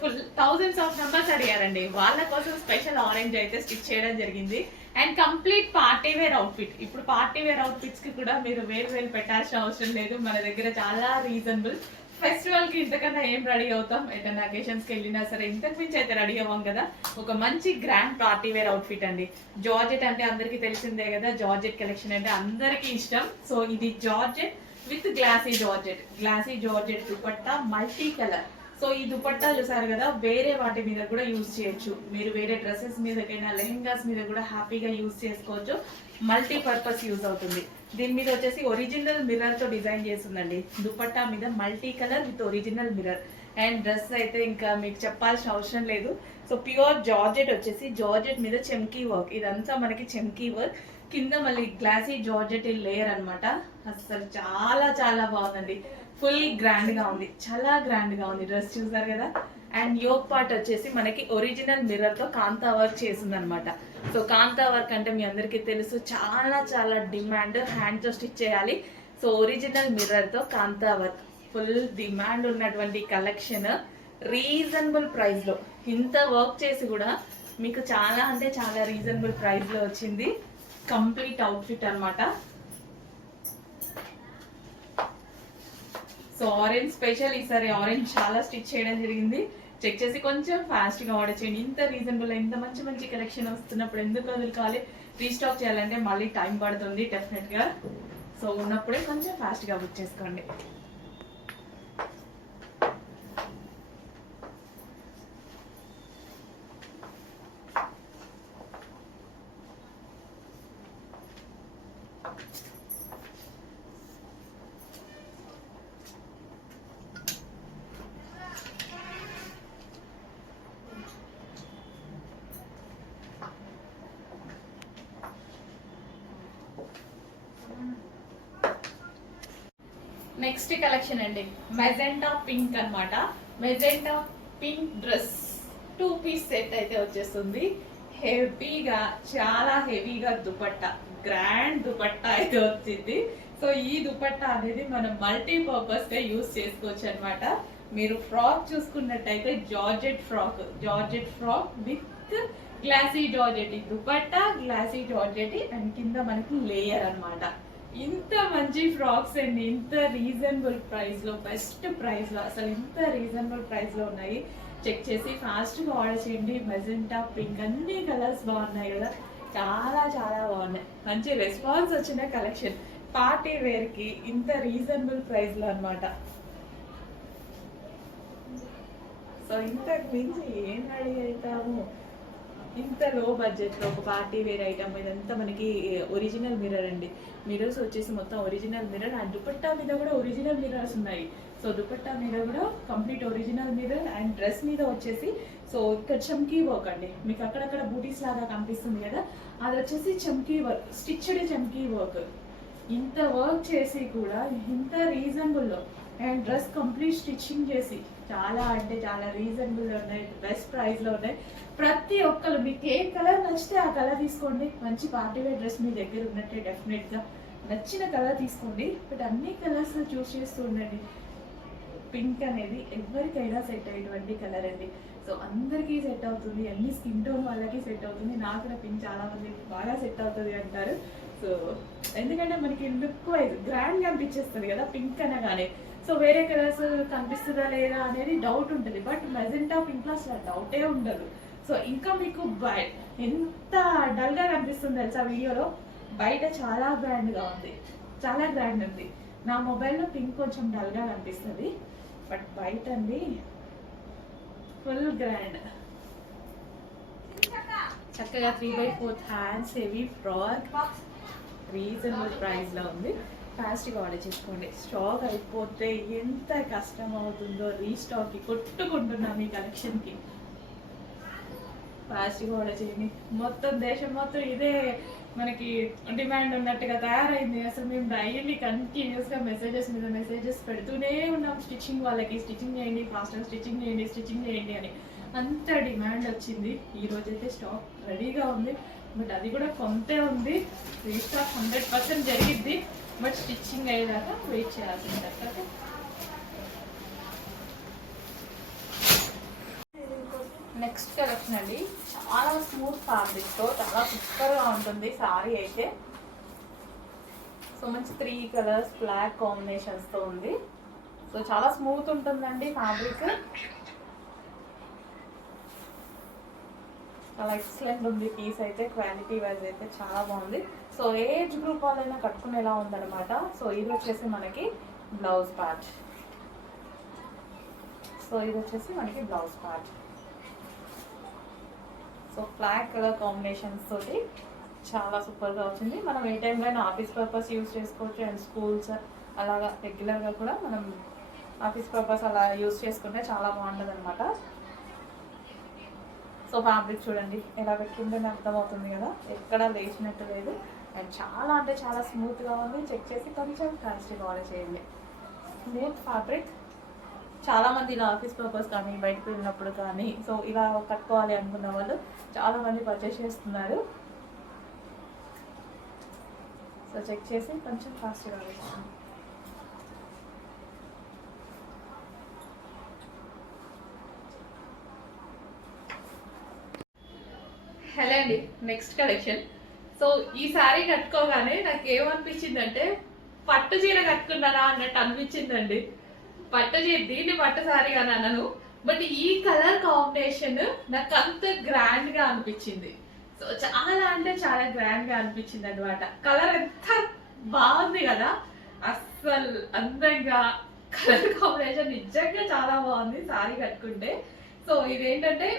ఫుల్ థౌజండ్స్ ఆఫ్ మెంబర్స్ అడిగారండి, వాళ్ళ కోసం స్పెషల్ ఆరెంజ్ అయితే స్టిచ్ చేయడం జరిగింది. And complete party wear outfit. ఇప్పుడు పార్టీ వేర్ అవుట్ఫిట్స్ కి కూడా మీరు వేలు పెట్టాల్సిన అవసరం లేదు, మన దగ్గర చాలా రీజనబుల్. ఫెస్టివల్ కి ఇంతకన్నా ఏం రెడీ అవుతాం, ఎటన్నా అకేషన్స్ కి వెళ్ళినా సరే ఇంతకు మించి అయితే రెడీ అవ్వం కదా. ఒక మంచి గ్రాండ్ పార్టీ వేర్ అవుట్ఫిట్ అండి. జార్జెట్ అంటే అందరికి తెలిసిందే కదా, జార్జెట్ కలెక్షన్ అంటే అందరికి ఇష్టం. సో ఇది georgette with glossy georgette dupatta, multi colour. So ఈ దుపట్టా చూసారు కదా, వేరే వాటి మీద కూడా యూజ్ చేయొచ్చు. మీరు వేరే డ్రెస్సెస్ మీదకైనా లెహెంగాస్ మీద కూడా హ్యాపీగా యూజ్ చేసుకోవచ్చు. మల్టీ పర్పస్ యూజ్ అవుతుంది. దీని మీద వచ్చేసి ఒరిజినల్ మిర్రర్ తో డిజైన్ చేస్తుందండి. దుపట్టా మీద multi colour with original mirror. And dress అయితే ఇంకా మీకు చెప్పాల్సిన అవసరం లేదు. సో ప్యూర్ జార్జెట్ వచ్చేసి, జార్జెట్ మీద చెమ్కీ వర్క్, ఇదంతా మనకి చెమ్కీ వర్క్. కింద మళ్ళీ గ్లాసీ జార్జెట్ లేయర్ అనమాట. అసలు చాలా చాలా బాగుందండి, ఫుల్ గ్రాండ్ గా ఉంది, చాలా గ్రాండ్ గా ఉంది. డ్రెస్ చూసారు కదా. అండ్ యోక్ పార్ట్ వచ్చేసి మనకి ఒరిజినల్ మిర్రర్ తో కాంతా వర్క్ చేసింది అనమాట. సో కాంతా వర్క్ అంటే మీ అందరికీ తెలుసు, చాలా చాలా డిమాండ్, హ్యాండ్ తో స్టిచ్ చేయాలి. సో ఒరిజినల్ మిర్రర్ తో కాంతా వర్క్, ఫుల్ డిమాండ్ ఉన్నటువంటి కలెక్షన్. రీజనబుల్ ప్రైస్ లో, ఇంత వర్క్ చేసి కూడా మీకు చాలా అంటే చాలా రీజనబుల్ ప్రైస్ లో వచ్చింది. కంప్లీట్ అవుట్ఫిట్ అనమాట. సో ఆరెంజ్ స్పెషల్, ఈసారి ఆరెంజ్ చాలా స్టిచ్ చేయడం జరిగింది. చెక్ చేసి కొంచెం ఫాస్ట్ గా ఆర్డర్ చేయండి. ఇంత రీజనబుల్, ఇంత మంచి మంచి కలెక్షన్ వస్తున్నప్పుడు ఎందుకు వదులుకోవాలి, రీస్టాక్ చేయాలంటే మళ్ళీ టైం పడుతుంది డెఫినెట్ గా. సో ఉన్నప్పుడే కొంచెం ఫాస్ట్ గా బుక్ చేసుకోండి. నెక్స్ట్ కలెక్షన్ అండి, మెజెంటా పింక్ అనమాట. Magenta pink dress 2 piece set అయితే వచ్చేస్తుంది. హెవీగా, చాలా హెవీగా దుపట్టా, గ్రాండ్ దుపట్టా అయితే వచ్చింది. సో ఈ దుపట్టా అనేది మనం మల్టీ పర్పస్ గా యూజ్ చేసుకోవచ్చు అనమాట. మీరు ఫ్రాక్ చూసుకున్నట్టయితే georgette frock with glossy georgette dupatta, glossy georgette and కింద మనకి లేయర్ అనమాట. ఇంత మంచి ఫ్రాక్స్ అండి, ఇంత రీజనబుల్ ప్రైస్ లో, బెస్ట్ ప్రైస్ లో, అసలు ఇంత రీజనబుల్ ప్రైస్ లో ఉన్నాయి. చెక్ చేసి ఫాస్ట్గా ఆర్డర్ చేయండి. మెజెంటా, పింక్ అన్ని కలర్స్ బాగున్నాయి కదా, చాలా చాలా బాగున్నాయి. మంచి రెస్పాన్స్ వచ్చిన కలెక్షన్ పార్టీ వేర్కి ఇంత రీజనబుల్ ప్రైస్లో అనమాట. సో ఇంతకు మించి ఏం రెడీ అవుతాము, ఇంత లో బడ్జెట్లో ఒక పార్టీ వేర్ ఐటమ్. ఇదంతా మనకి ఒరిజినల్ మిర్రర్ అండి. మిర్రర్స్ వచ్చేసి మొత్తం ఒరిజినల్ మిర్రర్ అండ్ దుపట్టా మీద కూడా ఒరిజినల్ మిర్రర్స్ ఉన్నాయి. సో దుపట్టా మీద కూడా complete original mirror and dress మీద వచ్చేసి సో ఇక్కడ చమ్కీ వర్క్ అండి. మీకు అక్కడక్కడ బూటీస్ లాగా కనిపిస్తుంది కదా, అది వచ్చేసి చమ్కీ వర్క్, స్టిచ్డ్ చమ్కీ వర్క్. ఇంత వర్క్ చేసి కూడా ఇంత రీజనబుల్లో అండ్ డ్రెస్ కంప్లీట్ స్టిచ్చింగ్ చేసి చాలా అంటే చాలా రీజనబుల్లో ఉన్నాయి, బెస్ట్ ప్రైస్లో ఉన్నాయి. ప్రతి ఒక్కరు మీకు ఏ కలర్ నచ్చితే ఆ కలర్ తీసుకోండి. మంచి పార్టీ వేర్ డ్రెస్ మీ దగ్గర ఉన్నట్టే డెఫినెట్గా నచ్చిన కలర్ తీసుకోండి. బట్ అన్ని కలర్స్ చూస్ చేస్తూ ఉండండి. పింక్ అనేది ఎవరికైనా సెట్ అయ్యేటువంటి కలర్ అండి. సో అందరికీ సెట్ అవుతుంది, అన్ని స్కిన్ టోన్ వాళ్ళకి సెట్ అవుతుంది. నాకు కూడా పింక్ చాలా మంది బాగా సెట్ అవుతుంది అంటారు. సో ఎందుకంటే మనకి లుక్ వైజ్ గ్రాండ్గా అనిపించేస్తుంది కదా పింక్ అనగానే. సో వేరే కలర్స్ కనిపిస్తుందా లేదా అనేది డౌట్ ఉంటుంది, బట్ మెజెంటా పింక్లో అసలు డౌటే ఉండదు. సో ఇంకా మీకు ఎంత డల్గా కనిపిస్తుంది తెలుసా వీడియోలో, బయట చాలా గ్రాండ్గా ఉంది, చాలా గ్రాండ్ ఉంది. నా మొబైల్లో పింక్ కొంచెం డల్గా కనిపిస్తుంది, బట్ బయట అండి ఫుల్ గ్రాండ్. చక్కగా 3/4 హ్యాండ్స్ హెవీ ఫ్రాక్ రీజనబుల్ ప్రైస్లో ఉంది. ఫాస్ట్గా ఆర్డర్ చేసుకోండి. స్టాక్ అయిపోతే ఎంత కష్టం అవుతుందో రీస్టాక్కి కొట్టుకుంటున్నాం ఈ కలెక్షన్కి. ఫాస్ట్గా ఆర్డర్ చేయండి. మొత్తం దేశం మొత్తం ఇదే మనకి డిమాండ్ ఉన్నట్టుగా తయారైంది. అసలు మేము డైలీ కంటిన్యూస్గా మెసేజెస్ మీద మెసేజెస్ పెడుతూనే ఉన్నాం స్టిచ్చింగ్ వాళ్ళకి, స్టిచ్చింగ్ చేయండి, ఫాస్ట్గా స్టిచ్చింగ్ చేయండి, స్టిచ్చింగ్ చేయండి అని. అంత డిమాండ్ వచ్చింది. ఈరోజైతే స్టాక్ రెడీగా ఉంది, బట్ అది కూడా కొంతే ఉంది. రీస్టాక్ 100% జరిగిద్ది, బట్ స్టిచ్చింగ్ అయ్యేదాకా వెయిట్ చేయాల్సి ఉంటుంది. నెక్స్ట్ కలెక్షన్ అండి, చాలా స్మూత్ ఫ్యాబ్రిక్తో చాలా సూపర్గా ఉంటుంది సారీ అయితే. సో మంచి 3 కలర్స్ బ్లాక్ కాంబినేషన్స్తో ఉంది. సో చాలా స్మూత్ ఉంటుందండి ఫ్యాబ్రిక్, చాలా ఎక్సలెంట్ ఉంది పీస్ అయితే. క్వాలిటీ వైజ్ అయితే చాలా బాగుంది. సో ఏజ్ గ్రూప్ వాళ్ళైనా కట్టుకునేలా ఉందన్నమాట. సో ఇది వచ్చేసి మనకి బ్లౌజ్ పార్ట్. సో ఇది వచ్చేసి మనకి blouse part. So black colour combinations తోటి చాలా సూపర్గా వచ్చింది. మనం ఏ టైంలో అయినా ఆఫీస్ పర్పస్ యూజ్ చేసుకోవచ్చు, అండ్ స్కూల్స్ అలాగా రెగ్యులర్గా కూడా మనం ఆఫీస్ పర్పస్ అలా యూజ్ చేసుకుంటే చాలా బాగుంటుంది అనమాట. సో ఫ్యాబ్రిక్ చూడండి ఎలా పెట్టుకుంటేనే అర్థమవుతుంది కదా, ఎక్కడా లేచినట్టు లేదు. అండ్ చాలా అంటే చాలా స్మూత్గా ఉంది. చెక్ చేసి కొంచెం ఫాస్ట్గా ఆర్డర్ చేయండి. స్మూత్ ఫ్యాబ్రిక్, చాలామంది ఇలా ఆఫీస్ పర్పస్ కానీ బయటకు వెళ్ళినప్పుడు కానీ సో ఇలా కట్టుకోవాలి అనుకున్న వాళ్ళు చాలామంది పర్చేస్ చేస్తున్నారు. సో చెక్ చేసి కొంచెం ఫాస్ట్గా ఆర్డర్ చేయండి. హలో అండి, నెక్స్ట్ కలెక్షన్. సో ఈ శారీ కట్టుకోగానే నాకు ఏమనిపించిందంటే పట్టు చీర కట్టుకున్నారా అన్నట్టు అనిపించిందండి. పట్టు చీర, దీన్ని పట్టు శారీ అని అనను, బట్ ఈ కలర్ కాంబినేషన్ నాకు అంత గ్రాండ్గా అనిపించింది. సో చాలా అంటే చాలా గ్రాండ్గా అనిపించింది అనమాట. కలర్ ఎంత బాగుంది కదా, అస్సలు అందంగా కలర్ కాంబినేషన్ నిజంగా చాలా బాగుంది శారీ కట్టుకుంటే. సో ఇదేంటంటే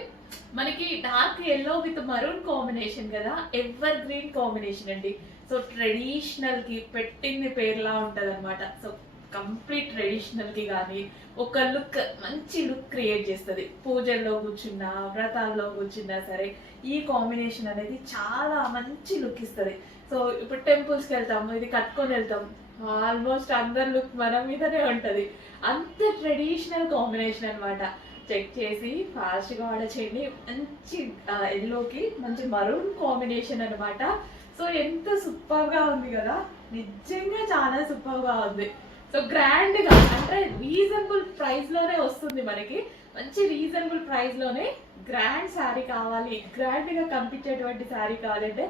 మనకి dark yellow with maroon combination కదా, ఎవర్ గ్రీన్ కాంబినేషన్ అండి. సో ట్రెడిషనల్ కి పెట్టింది పేర్లా ఉంటది అనమాట. సో కంప్లీట్ ట్రెడిషనల్ కి కానీ ఒక లుక్, మంచి లుక్ క్రియేట్ చేస్తుంది. పూజల్లో కూర్చున్నా, వ్రతాల్లో కూర్చున్నా సరే ఈ కాంబినేషన్ అనేది చాలా మంచి లుక్ ఇస్తుంది. సో ఇప్పుడు టెంపుల్స్కి వెళ్తాము, ఇది కట్టుకొని వెళ్తాం, ఆల్మోస్ట్ అందరి లుక్ మన మీదనే ఉంటుంది. అంత ట్రెడిషనల్ కాంబినేషన్ అనమాట. చెక్ చేసి ఫాస్ట్గా ఆర్డర్ చేయండి. మంచి ఎల్లోకి మంచి మరూన్ కాంబినేషన్ అనమాట. సో ఎంత సూపర్గా ఉంది కదా, నిజంగా చాలా సూపర్గా ఉంది. సో గ్రాండ్గా అంటే రీజనబుల్ ప్రైస్లోనే వస్తుంది మనకి. మంచి రీజనబుల్ ప్రైస్లోనే గ్రాండ్ శారీ కావాలి, గ్రాండ్గా కనిపించేటువంటి శారీ కావాలంటే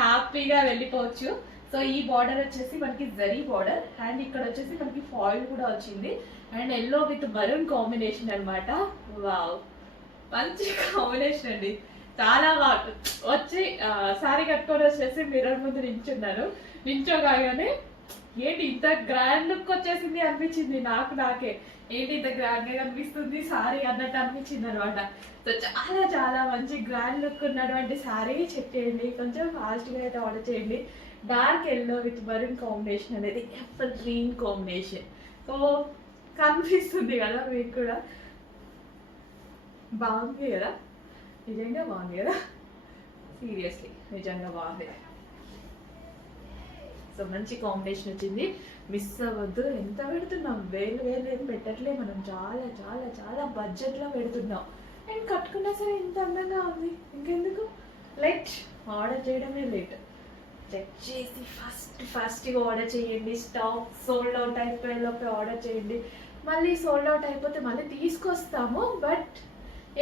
హ్యాపీగా వెళ్ళిపోవచ్చు. సో ఈ బార్డర్ వచ్చేసి మనకి జరీ బార్డర్, అండ్ ఇక్కడ వచ్చేసి మనకి ఫాయిల్ కూడా వచ్చింది, and yellow with maroon combination అనమాట. వావ్, మంచి కాంబినేషన్ అండి, చాలా బాగా వచ్చి సారీ కట్టుకొని వచ్చేసి మిర్రర్ ముందు నించున్నాను. నించోగానే ఏంటి ఇంత గ్రాండ్ లుక్ వచ్చేసింది అనిపించింది నాకే, ఏంటి ఇంత గ్రాండ్ గా కనిపిస్తుంది సారీ అన్నట్టు అనిపించింది అనమాట. సో చాలా చాలా మంచి గ్రాండ్ లుక్ ఉన్నటువంటి సారీ చెక్ చేయండి, కొంచెం ఫాస్ట్గా అయితే ఆర్డర్ చేయండి. Dark yellow with maroon combination అనేది ఎవర్ గ్రీన్ కాంబినేషన్. సో కనిపిస్తుంది కదా మీకు కూడా, బాగుంది కదా, నిజంగా బాగుంది కదా, సీరియస్లీ నిజంగా బాగుంది. సో మంచి కాంబినేషన్ వచ్చింది, మిస్ అవ్వద్దు. ఎంత పెడుతున్నాం, వేలు ఏం పెట్టట్లే మనం, చాలా చాలా చాలా బడ్జెట్లో పెడుతున్నాం. అండ్ కట్టుకున్నా సరే ఇంత అందంగా ఉంది, ఇంకెందుకు లేట్, ఆర్డర్ చేయడమే లేట్. చెక్ చేసి ఫస్ట్గా ఆర్డర్ చేయండి. స్టాక్ సోల్డ్ అవుట్ అయిపోయేలోపే ఆర్డర్ చేయండి. మళ్ళీ సోల్డ్ అవుట్ అయిపోతే మళ్ళీ తీసుకొస్తాము, బట్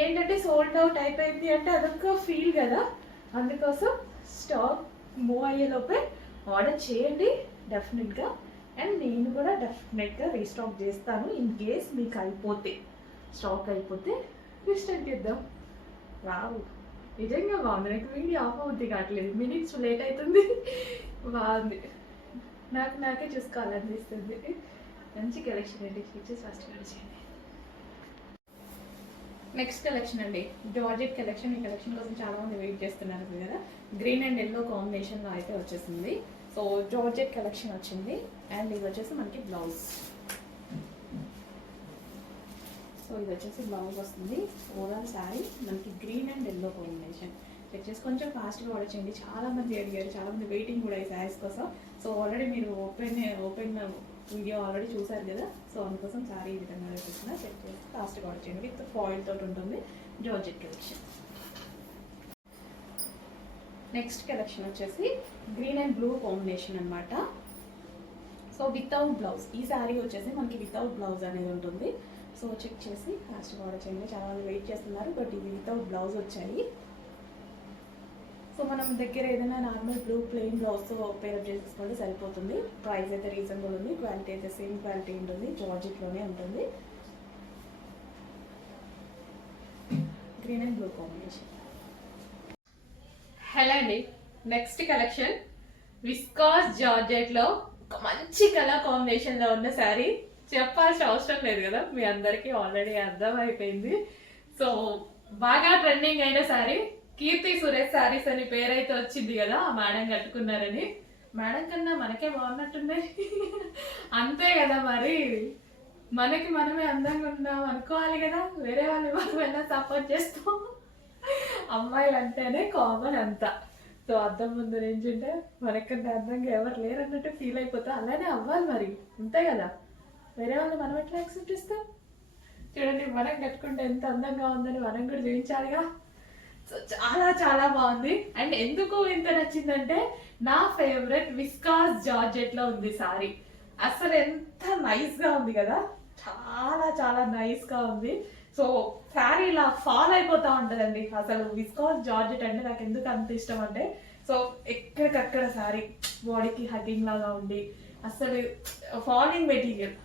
ఏంటంటే సోల్డ్ అవుట్ అయిపోయింది అంటే అదొక ఫీల్ కదా, అందుకోసం స్టాక్ మూవ్ అయ్యేలోపే ఆర్డర్ చేయండి డెఫినెట్గా. అండ్ నేను కూడా డెఫినెట్గా రీస్టాక్ చేస్తాను ఇన్ కేస్ మీకు అయిపోతే, స్టాక్ అయిపోతే రీస్టాక్ చేద్దాం. రావు నిజంగా బాగుంది, నాకు వీడియో ఆఫ్ అవుద్ది కావట్లేదు, మినిట్స్ లేట్ అవుతుంది. బాగుంది, నాకే చూసుకోవాలనిపిస్తుంది. మంచి కలెక్షన్ అండి, ఫీచర్స్ ఫస్ట్ చేయండి. నెక్స్ట్ కలెక్షన్ అండి, జార్జెట్ కలెక్షన్. ఈ కలెక్షన్ కోసం చాలా మంది వెయిట్ చేస్తున్నారు కదా, గ్రీన్ అండ్ ఎల్లో కాంబినేషన్లో అయితే వచ్చేసింది. సో జార్జెట్ కలెక్షన్ వచ్చింది, అండ్ ఇది వచ్చేసి మనకి బ్లౌజ్. సో ఇది వచ్చేసి బ్లౌజ్ వస్తుంది. ఓవరాల్ శారీ మనకి green and yellow combination. Check చేసి కొంచెం ఫాస్ట్గా ఆర్డర్ చేయండి, చాలా మంది అడిగారు, చాలా మంది వెయిటింగ్ కూడా ఈ శారీస్ కోసం. సో ఆల్రెడీ మీరు ఓపెన్ వీడియో ఆల్రెడీ చూసారు కదా, సో అందుకోసం శారీ ఈ విధంగా చూస్తున్నా. చెక్ చేసి ఫాస్ట్గా ఆర్డర్ చేయండి, విత్ ఫాయిల్ తోటి ఉంటుంది జార్జెట్ కలెక్షన్. నెక్స్ట్ కలెక్షన్ వచ్చేసి గ్రీన్ అండ్ బ్లూ కాంబినేషన్ అనమాట. సో వితౌట్ బ్లౌజ్, ఈ శారీ వచ్చేసి మనకి వితౌట్ బ్లౌజ్ అనేది ఉంటుంది. సో చెక్ చేసి ఫాస్ట్గా ఆర్డర్ చేయండి, చాలా మంది వెయిట్ చేస్తున్నారు, బట్ ఇది వితౌట్ బ్లౌజ్ వచ్చాయి. సో మనం దగ్గర ఏదైనా నార్మల్ బ్లూ ప్లెయిన్ బ్లౌజ్తో పేరప్ చేసేసుకుంటే సరిపోతుంది. ప్రైస్ అయితే రీజనబుల్ ఉంది, క్వాలిటీ అయితే సేమ్ క్వాలిటీ ఉంటుంది, జార్జెట్లోనే ఉంటుంది. Green and blue combination. Hello అండి, నెక్స్ట్ కలెక్షన్ విస్కాస్ జార్జెట్లో ఒక మంచి కలర్ కాంబినేషన్లో ఉన్న శారీ. చెప్పాల్సిన అవసరం లేదు కదా, మీ అందరికీ ఆల్రెడీ అర్థమైపోయింది. సో బాగా ట్రెండింగ్ అయిన శారీ, కీర్తి సురేష్ శారీస్ అని పేరైతే వచ్చింది కదా, ఆ మేడం కట్టుకున్నారని. మేడం కన్నా మనకే బాగున్నట్టున్నాయి, అంతే కదా మరి, మనకి మనమే అందంగా ఉన్నాం అనుకోవాలి కదా, వేరే వాళ్ళు మనం ఎలా సపోర్ట్ చేస్తాం, అమ్మాయిలు అంటేనే కామన్ అంతా. సో అద్దం ముందు నించుంటే మనకన్నా అందంగా ఎవరు లేరు అన్నట్టు ఫీల్ అయిపోతా, అలానే అవ్వాలి మరి, అంతే కదా, వేరే వాళ్ళు మనం ఎట్లా యాక్సెప్ట్ ఇస్తాం. చూడండి మనం కట్టుకుంటే ఎంత అందంగా ఉందని మనం కూడా చూపించాలిగా. సో చాలా చాలా బాగుంది. అండ్ ఎందుకు ఇంత నచ్చిందంటే నా ఫేవరెట్ విస్కాస్ జార్జెట్లో ఉంది సారీ. అసలు ఎంత నైస్గా ఉంది కదా, చాలా చాలా నైస్గా ఉంది. సో శారీ ఇలా ఫాల్ అయిపోతూ ఉంటుందండి. అసలు విస్కాస్ జార్జెట్ అంటే నాకు ఎందుకు అంత ఇష్టం అంటే, సో ఎక్కడికక్కడ శారీ బాడీకి హగ్గింగ్ లాగా ఉండి, అసలు ఫాలింగ్ మెటీరియల్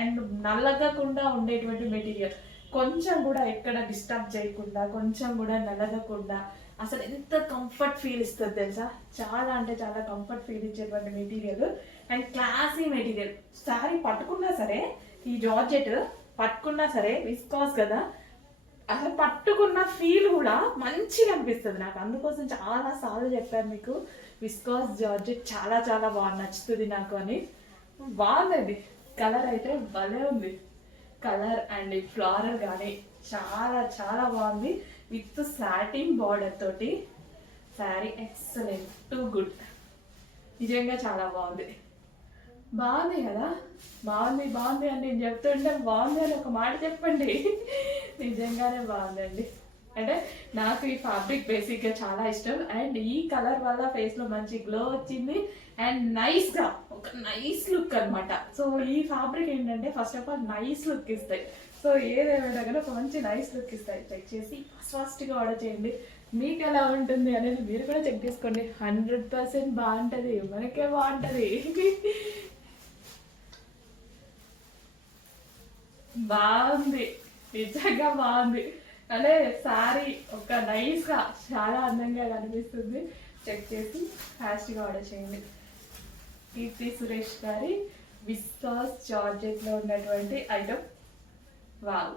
అండ్ నల్లగకుండా ఉండేటువంటి మెటీరియల్, కొంచెం కూడా ఎక్కడ డిస్టర్బ్ చేయకుండా, కొంచెం కూడా నలగకుండా, అసలు ఎంత కంఫర్ట్ ఫీల్ ఇస్తుంది తెలుసా. చాలా అంటే చాలా కంఫర్ట్ ఫీల్ ఇచ్చేటువంటి material and classy material. Sari పట్టుకున్నా సరే, ఈ జార్జెట్ పట్టుకున్నా సరే విస్కాస్ కదా, అసలు పట్టుకున్న ఫీల్ కూడా మంచిగా అనిపిస్తుంది నాకు. అందుకోసం చాలా సార్లు చెప్పాను మీకు, విస్కాస్ జార్జెట్ చాలా చాలా బాగా నచ్చుతుంది నాకు అని. బాగుందండి, కలర్ అయితే భలే ఉంది, కలర్ అండ్ ఫ్లోరల్ కానీ చాలా చాలా బాగుంది. విత్ సాటిన్ బార్డర్ తోటి శారీ ఎక్సలెంట్, టూ గుడ్, నిజంగా చాలా బాగుంది. బాగుంది కదా, బాగుంది అని నేను చెప్తుంటే బాగుంది అని ఒక మాట చెప్పండి. నిజంగానే బాగుందండి. అంటే నాకు ఈ ఫ్యాబ్రిక్ బేసిక్గా చాలా ఇష్టం, అండ్ ఈ కలర్ వల్ల ఫేస్లో మంచి గ్లో వచ్చింది అండ్ నైస్గా ఒక నైస్ లుక్ అనమాట. సో ఈ ఫ్యాబ్రిక్ ఏంటంటే first of all nice look ఇస్తాయి. సో ఏదేమైనా కానీ ఒక మంచి నైస్ లుక్ ఇస్తాయి. చెక్ చేసి ఫాస్ట్గా ఆర్డర్ చేయండి, మీకు ఎలా ఉంటుంది అనేది మీరు కూడా చెక్ చేసుకోండి. 100% బాగుంటుంది, మనకే బాగుంటుంది. బాగుంది, నిజంగా బాగుంది. అంటే సారీ ఒక నైస్గా చాలా అందంగా కనిపిస్తుంది. చెక్ చేసి ఫాస్ట్గా ఆర్డర్ చేయండి. కీర్తి సురేష్ గారి విస్కాస్ జార్జెట్లో ఉన్నటువంటి ఐటమ్. వావ్,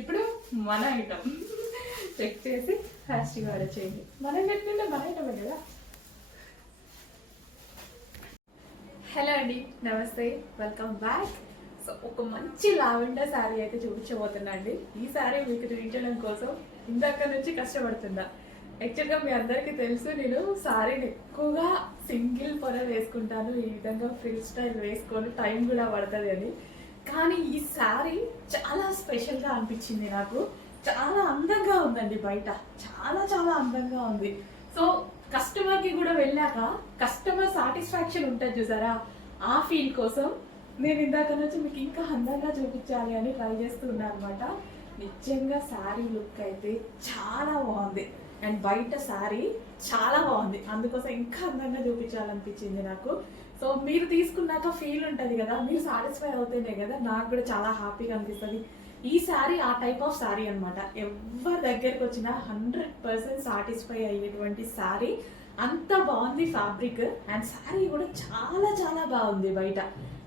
ఇప్పుడు మన ఐటమ్ చెక్ చేసి ఫాస్ట్గా ఆర్డర్ చేయండి. మనం పెట్టుకుంటే మన ఐటమే కదా. హలో అండి, నమస్తే, వెల్కమ్ బ్యాక్. సో ఒక మంచి లావెండర్ శారీ అయితే చూపించబోతున్నా అండి. ఈ శారీ మీకు చూపించడం కోసం ఇందాక నుంచి కష్టపడుతున్నా. యాక్చువల్గా మీ అందరికీ తెలుసు, నేను శారీని ఎక్కువగా సింగిల్ పొర వేసుకుంటాను. ఈ విధంగా ఫ్రిల్ స్టైల్ వేసుకొని టైం కూడా పడుతుంది అని. కానీ ఈ శారీ చాలా స్పెషల్గా అనిపించింది నాకు. చాలా అందంగా ఉందండి, బయట చాలా చాలా అందంగా ఉంది. సో కస్టమర్కి కూడా వెళ్ళాక కస్టమర్ సాటిస్ఫాక్షన్ ఉంటుంది చూసారా, ఆ ఫీల్ కోసం నేను ఇందాక నుంచి మీకు ఇంకా అందంగా చూపించాలి అని ట్రై చేస్తున్నాను అనమాట. నిజంగా శారీ లుక్ అయితే చాలా బాగుంది అండ్ బయట శారీ చాలా బాగుంది. అందుకోసం ఇంకా అందంగా చూపించాలనిపించింది నాకు. సో మీరు తీసుకున్నాక ఫీల్ ఉంటుంది కదా, మీరు సాటిస్ఫై అవుతేనే కదా నాకు కూడా చాలా హ్యాపీగా అనిపిస్తుంది. ఈ శారీ ఆ టైప్ ఆఫ్ శారీ అనమాట. ఎవరి దగ్గరికి వచ్చినా 100% సాటిస్ఫై అయ్యేటువంటి శారీ. అంత బాగుంది ఫ్యాబ్రిక్ అండ్ శారీ కూడా చాలా చాలా బాగుంది. బయట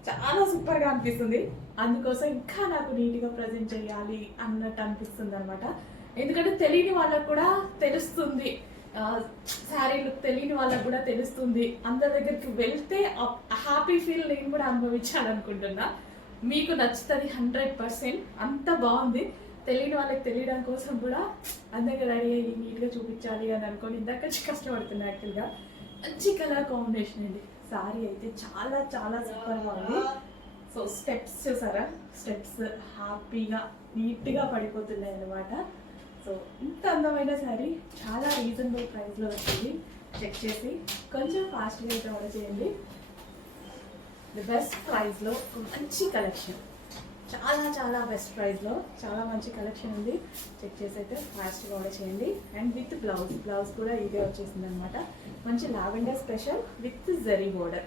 చాలా సూపర్గా అనిపిస్తుంది. అందుకోసం ఇంకా నాకు నీట్గా ప్రజెంట్ చేయాలి అన్నట్టు అనిపిస్తుంది అనమాట. ఎందుకంటే తెలియని వాళ్ళకు కూడా తెలుస్తుంది, శారీ లుక్ తెలియని వాళ్ళకు కూడా తెలుస్తుంది. అందరి దగ్గరికి వెళ్తే హ్యాపీ ఫీల్ నేను కూడా అనుభవించాలనుకుంటున్నా. మీకు నచ్చుతుంది 100%. అంత బాగుంది. తెలియని వాళ్ళకి తెలియడం కోసం కూడా అందంగా రెడీ అయ్యి నీట్గా చూపించాలి అని అనుకోని ఇందాక కష్టపడుతున్నా. యాక్చువల్గా మంచి కలర్ కాంబినేషన్ అండి. శారీ అయితే చాలా చాలా సూపర్గా ఉంది. సో స్టెప్స్ చూసారా, స్టెప్స్ హ్యాపీగా నీట్గా పడిపోతున్నాయి అన్నమాట. సో ఇంత అందమైన శారీ చాలా రీజనబుల్ ప్రైస్లో వచ్చింది. చెక్ చేసి కొంచెం ఫాస్ట్గా అయితే ఆర్డర్ చేయండి. ది బెస్ట్ ప్రైస్లో మంచి కలెక్షన్, చాలా చాలా బెస్ట్ ప్రైస్లో చాలా మంచి కలెక్షన్ ఉంది. చెక్ చేసి అయితే ఫాస్ట్గా ఆర్డర్ చేయండి. అండ్ విత్ బ్లౌజ్ కూడా ఇదే వచ్చేసింది అనమాట. మంచి lavender special with zari border.